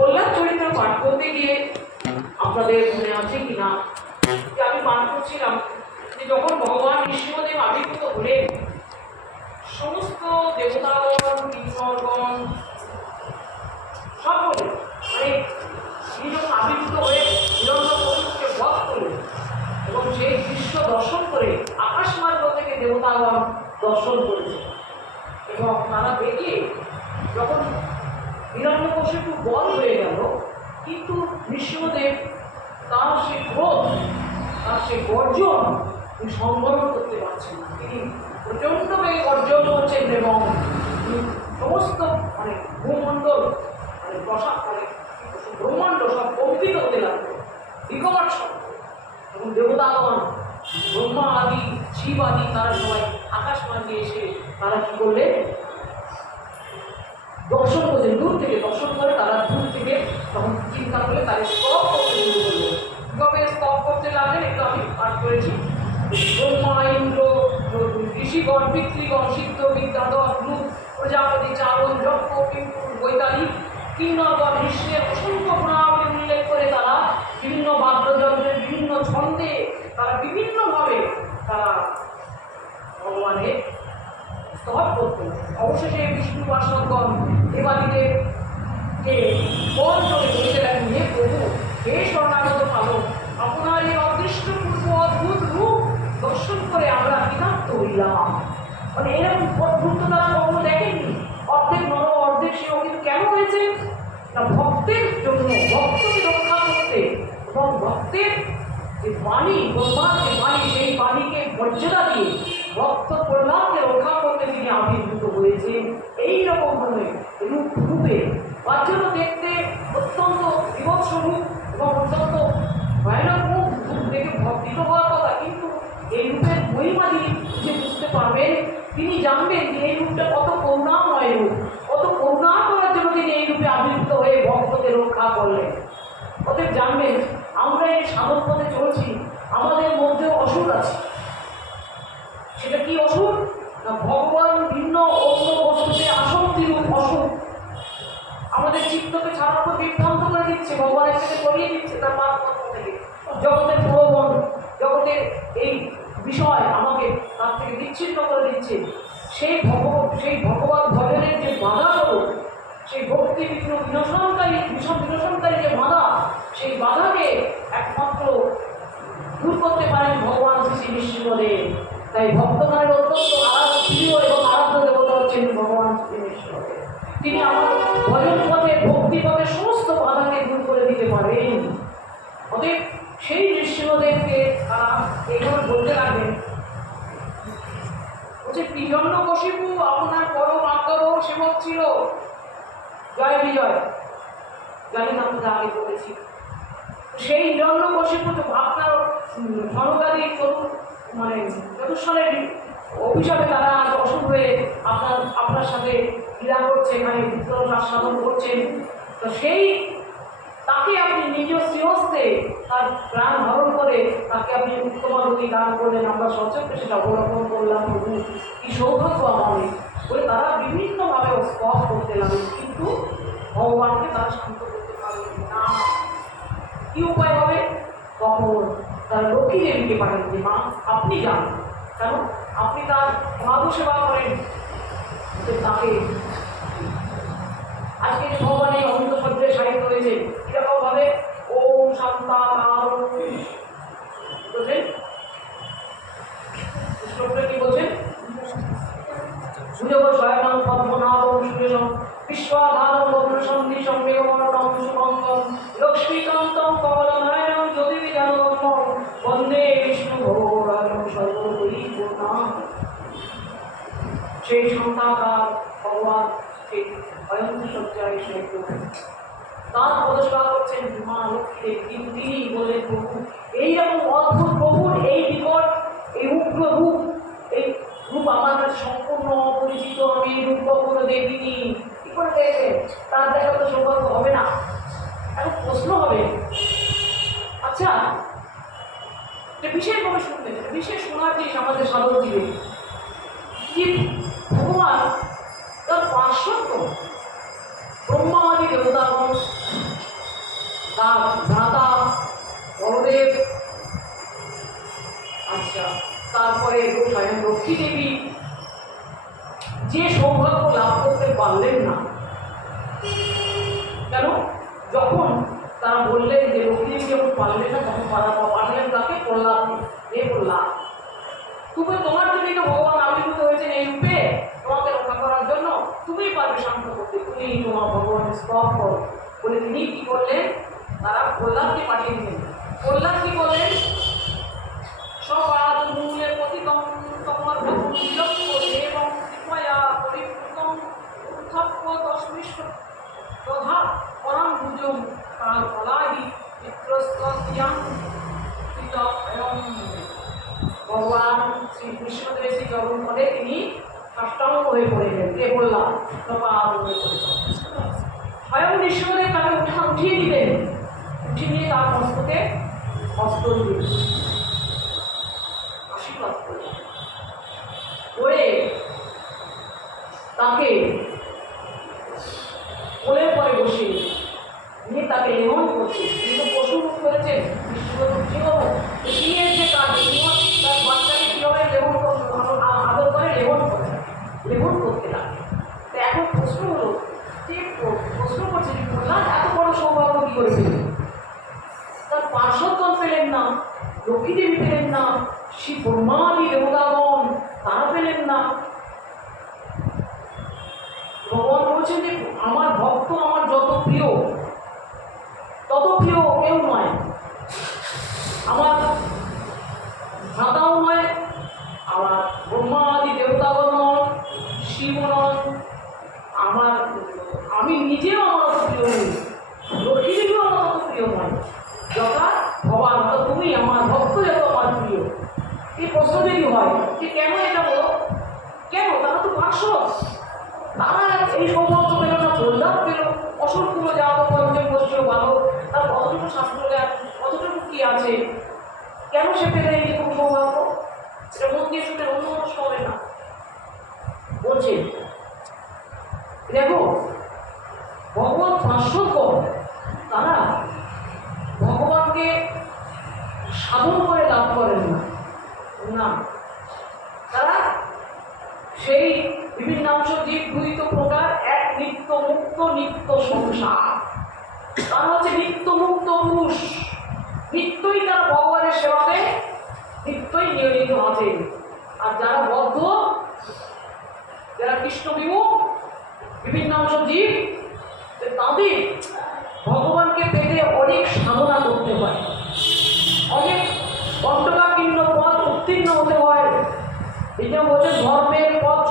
কল্যাণ চরিত্র পাঠ করতে গিয়ে আপনাদের মনে আছে কিনা? যে আমি পাঠ করছিলাম, যে যখন ভগবান বিষ্ণুদেব আবির্ভূত হলেন, সমস্ত দেবতাগণ কিন্নরগণ সকলে মানে তিনি যখন আবির্ভূত হয়ে হিরণ্যকশিপুকে বধ করলেন এবং সেই দৃশ্য দর্শন করে আকাশ মার্গ থেকে দেবতাগণ দর্শন করেছে এবং তারা দেখে যখন হিরণ্যকশিপু বধ হয়ে গেল, কিন্তু বিষ্ণুদেব তার সে ক্রোধ, তার সে গর্জন তিনি সংবরণ করতে পারছেন না। তিনি প্রচণ্ড বেগে গর্জন করছেন এবং সমস্ত মানে ভূমণ্ডল মানে প্রসাদ মানে ব্রহ্মাণ্ড সব কম্পিত হতে লাগল বিকট শব্দ এবং দেবতাগণ, ব্রহ্মা আদি, শিব আদি, তারা সবাই আকাশ মার্গে এসে তারা কি করলে দর্শন করছেন দূর থেকে দর্শন করে তারা দূর থেকে তখন চিন্তা করে তাদের স্তব করতে শুরু করল কীভাবে স্তব করতে লাগলেন, একটু আমি পাঠ করেছি। ব্রহ্মা ইন্দ্র ঋষিগণ, পিতৃগণ, সিদ্ধ, বিদ্যাধর রূপ প্রজাপতি, চারণ, যজ্ঞ, পিঙ্কুর, বৈতালী কিন্নরগণ বিশ্বে অসংখ্য প্রণাবলী উল্লেখ করে তারা বিভিন্ন বাদ্যযন্ত্রের বিভিন্ন ছন্দে তারা বিভিন্নভাবে তারা ভগবানের স্তব করতেন অবশেষে বিষ্ণু পার্শ্বদগণ দেবাদিদেবকে বল করে বলতে লাগেন হে প্রভু, হে স্বর্ণাগত পালক, আপনার এই অদৃষ্ট পূর্ব অদ্ভুত রূপ দর্শন করে আমরা কৃতার্থ হইলাম। মানে এরকম অদ্ভুততা কখনো দেখেননি। অর্ধেক নর অর্ধেক সেও কিন্তু কেন হয়েছে? না, ভক্তের জন্য, ভক্তকে রক্ষা করতে এবং ভক্তের যে বাণী, ব্রহ্মার যে বাণী, সেই বাণীকে মর্যাদা দিয়ে ভক্ত কল্যাণকে রক্ষা করতে আবির্ভূত হয়েছেন এইরকম ভাবে রূপ রূপে বাচ্চারা দেখতে অত্যন্ত বিভৎস রূপ এবং অত্যন্ত ভয়ানক রূপ রূপ দেখে ভক্তিত হওয়ার কথা, কিন্তু এই রূপের মহিমা যিনি যে বুঝতে পারবেন। তিনি জানবেন যে এই রূপটা কত করুণাময় রূপ, কত করুণা করার জন্য তিনি এই রূপে আবির্ভূত হয়ে ভক্তকে রক্ষা করলেন। অতএব জানবেন, আমরা এই সাধন পথে চলছি, আমাদের মধ্যে অসুখ আছে সেটা কি অসুর না ভগবান ভিন্ন অন্য বস্তুতে আসক্তিরূপ অসুর আমাদের চিত্তকে সারাত্ম বিভ্রান্ত করে দিচ্ছে ভগবানের থেকে করিয়ে দিচ্ছে তার মাত্র থেকে জগতের প্রবণ জগতের এই বিষয় আমাকে তার থেকে বিচ্ছিন্ন করে দিচ্ছে সেই ভগবান সেই ভগবান ভজনের যে বাধা স্বরূপ সেই ভক্তি বিষ্ণু বিনশনকারী, ভীষণ বিনশনকারী যে বাধা, সেই বাধাকে একমাত্র দূর করতে পারেন ভগবান শ্রী শ্রী তাই ভক্তগণের অত্যন্ত আরাধ্য প্রিয় এবং আরাধ্য দেবতা হচ্ছেন ভগবান শ্রী তিনি আমার ভজন পথে, ভক্তি পথে সমস্ত বাধাকে দূর করে দিতে পারেন। অতএব সেই নৃসিংহদেবকে তারা এইভাবে বলতে লাগবেন বলছে বিজন্য কশিপু আপনার পরম আজ্ঞাবহ সেবক ছিল। জয় বিজয়। জানি না আমরা আগে বলেছি। সেই হিরণ্য কশিপু তো আপনার ধনকারী চতুর মানে চতুর্শ্বরের অভিশাপে তারা অসুখ হয়ে আপনার আপনার সাথে ক্রীড়া করছে মানে বিদ্রোহ সাধন করছেন। তো সেই তাকে আপনি নিজ শ্রীহস্তে তার প্রাণ হরণ করে, তাকে আপনি উত্তমাগতি দান করলেন, আমরা সচক্ষে সেটা অবলম্বন করলাম প্রভু। কি সৌভাগ্য আমাদের। বলে তারা বিভিন্নভাবে স্তব করতে লাগলেন, কিন্তু ভগবানকে তারা শান্ত করতে পারলেন না। কি উপায় হবে? তখন তার লক্ষ্মী দেবীকে পাঠান যে, মা, আপনি যান। কেন? আপনি তার মাধু সেবা করেন। তাকে আজকে যে ভগবান এই অনন্ত শব্দে সাহিত্য হয়েছে কীরকম ভাবে ওম শান্তা বলছেন? শ্লোকটা কি বলছেন? বিষ্ণু ভগবানম সেই সন্তাকার ভগবান, সেই ভয়ঙ্কর সজ্জায় সে তার পদসেবা করছেন মা কিন্তু তিনি বললেন, প্রভু এইরকম অদ্ভুত প্রভুর এই বিকট, এই উগ্র রূপ এই রূপ আমার কাছে সম্পূর্ণ অপরিচিত। আমি এই রূপ কখনো দেখিনি। কি করে দেখবেন তার দেখা তো সৌভাগ্য হবে না। এখন প্রশ্ন হবে আচ্ছা এটা বিশেষভাবে শুনবেন বিশেষ শোনার জিনিস আমাদের সাধারণ জীবে পারলেন তাকে প্রহ্লাদ এ প্রহ্লাদ, তুমি তোমার জন্যই তো ভগবান আবির্ভূত হয়েছেন এই রূপে। তোমাকে রক্ষা করার জন্য তুমিই পারবে শান্ত তুমি তোমার বলে তিনি কি তারা প্রহ্লাদকে পাঠিয়ে দিলেন। প্রহ্লাদ কি করলেন? সবাদ মূলে তোমার এবং কৃপয়া পরিপূর্ণম উত্থপ্য দশমিষ্ট তথা পরাং ভুজম কাল ফলাহি শ্রী কৃষ্ণদেব শ্রী জগন্নাথে তিনি সাষ্টাঙ্গ হয়ে পড়েছেন, কে বললাম? স্বয়ং কৃষ্ণদেব তাকে উঠা, উঠিয়ে দিলেন। উঠিয়ে নিয়ে তার মস্তকে অস্ত্র আশীর্বাদ করলেন। করে তাকে কোলের পরে বসে নিয়ে তাকে লেহন করছে। কিন্তু পশু করেছেন বিষ্ণুদেব সিংহ সিংহের যে কাজ সিংহ তার বাচ্চাকে কীভাবে লেহন করতে আ- আদর করে লেহন করে লেহন করতে লাগে তো এখন প্রশ্ন হলো যে প্র- প্রশ্ন করছে যে প্রহ্লাদ এত বড় সৌভাগ্য কী করে পেলেন তার পার্শ্বজন পেলেন না দেবী পেলেন না শিব ব্রহ্মাদি দেবতাগণ তারা পেলেন না। ভগবান বলছেন যে, আমার ভক্ত আমার যত প্রিয়, তত প্রিয় কেউ নয়। আমার ভ্রাতাও নয়, আমার ব্রহ্মা আদি দেবতাগণ নয় শিব নয় আমার আমি নিজেও আমার অত প্রিয় নই লক্ষ্মী দেবীও আমার অত প্রিয় নয় যথা ভগবান তো তুমি আমার ভক্ত যত আমার প্রিয় এই প্রশ্ন যদি হয়। যে কেন এটা বলো? কেন? তারা তো পাঁচশো তারা এই সৌভাগ্য পেল না প্রহ্লাদ পেল। অসংখ্য যাওয়া পঞ্চম বসছিল ভালো। তার কতটুকু শাস্ত্র জ্ঞান কতটুকু কি আছে? কেন সে পেলে এই রকম সৌভাগ্য? এটা মন দিয়ে শুনে অন্য প্রশ্ন হবে না। বলছে, দেখো ভগবান পার্শ্বকর তারা ভগবানকে সাধন করে লাভ করেন না না তারা সেই বিভিন্ন অংশ জীব দুইত প্রকার এক নিত্য মুক্ত নিত্য সংসার। তারা হচ্ছে নিত্য মুক্ত পুরুষ। নিত্যই তারা ভগবানের সেবাতে নিত্যই নিয়োজিত আছে। আর যারা বদ্ধ, যারা কৃষ্ণ বিমুখ, বিভিন্ন অংশ জীব তো তাদের ভগবানকে পেতে অনেক সাধনা করতে হয়। অনেক কণ্ঠকাকীর্ণ পথ উত্তীর্ণ হতে হয় এটা বলছে ধর্মের পথ